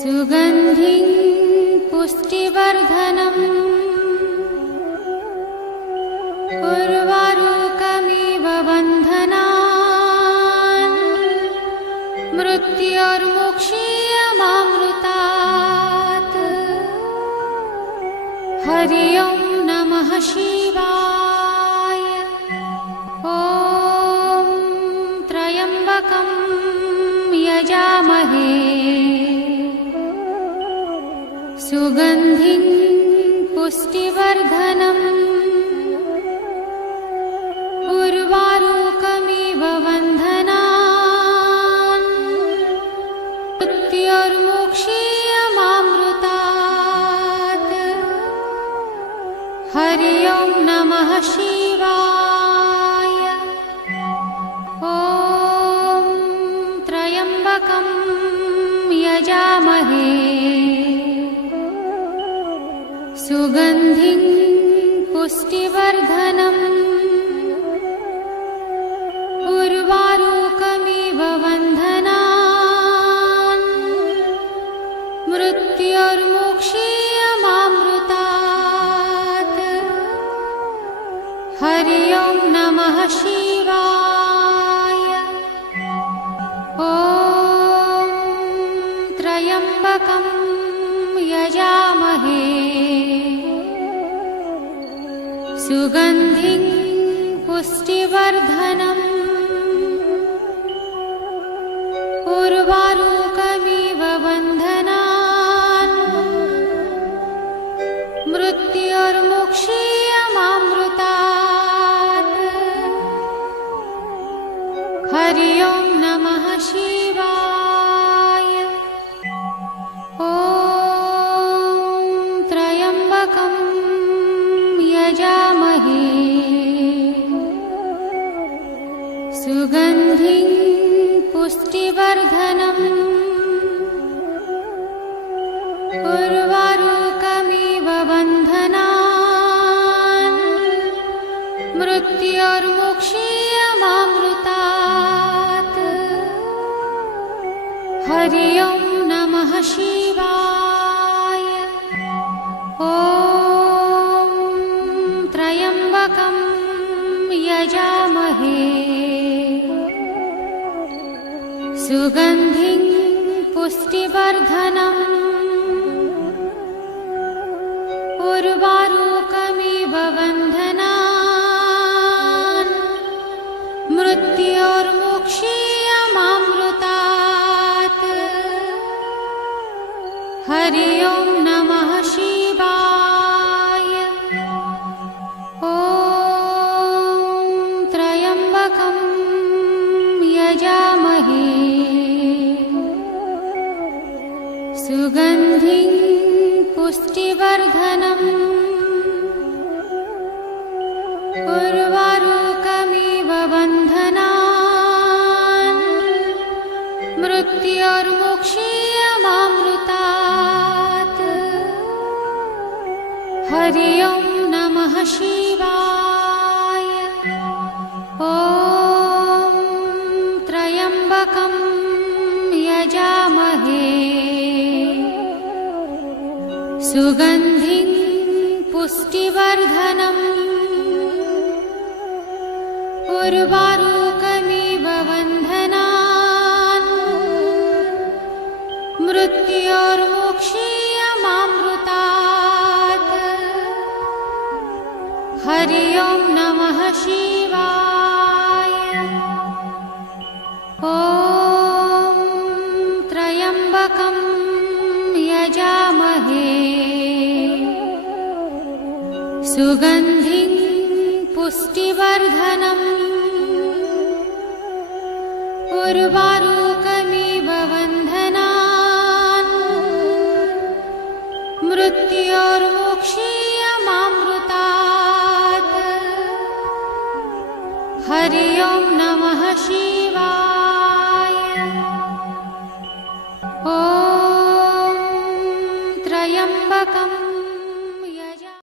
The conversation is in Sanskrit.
सुगन्धिं पुष्टिवर्धनम् उर्वारुकमिव बन्धनान् मृत्योर्मुक्षीयमामृतात्। हरि ओं नमः शिवाय। ॐ त्र्यम्बकं यजामहे सुगन्धिं पुष्टिवर्धनम् उर्वारुकमिव बन्धनान् मृत्योर्मुक्षीयमामृतात्। हरि ओं नमः शिवाय। ॐ त्र्यम्बकं यजामहे सुगन्धिं पुष्टिवर्धनम् उर्वारुकमिव बन्धनान् मृत्योर्मुक्षीयमामृतात्। हरि ओं नमः शिवाय। ॐ त्र्यम्बकं यजामहे सुगन्धिं पुष्टिवर्धनम् उर्वारुकमिव बन्धनान् मृत्योर्मुक्षीयमामृतात्। हरि ओं नमः शिवाय। ॐ त्र्यम्बकं यजामहे सुगन्धिं पुष्टिवर्धनम् उर्वारुकमिव बन्धनान् मृत्योर्मुक्षीयमामृतात्। हरि ओं नमः शिवाय। ॐ त्र्यम्बकं यजामहे सुगन्धिं पुष्टिवर्धनम् उर्वारुकमिव बन्धनान् मृत्योर्मुक्षीयमामृतात्। हरि ओं नमः शिवाय। ॐ त्र्यम्बकं यजामहे सुगन्धिं पुष्टिवर्धनम् उर्वारुकमिव बन्धनान् मृत्योर्मुक्षीयमामृतात्। हरि ओं नमः शिवाय। ॐ त्र्यम्बकं यजामहे सुगन्धिं पुष्टिवर्धनम् उर्वारुकमिव बन्धनान् मृत्योर्मुक्षीयमामृतात्। हरि ओं नमः शिवाय। ॐ त्र्यम्बकं यजामहे सुगन्धिं पुष्टिवर्धनम् उर्वारुकमिव बन्धनान् मृत्योर्मुक्षीयमामृतात्। हरि ओं नमः शिवाय।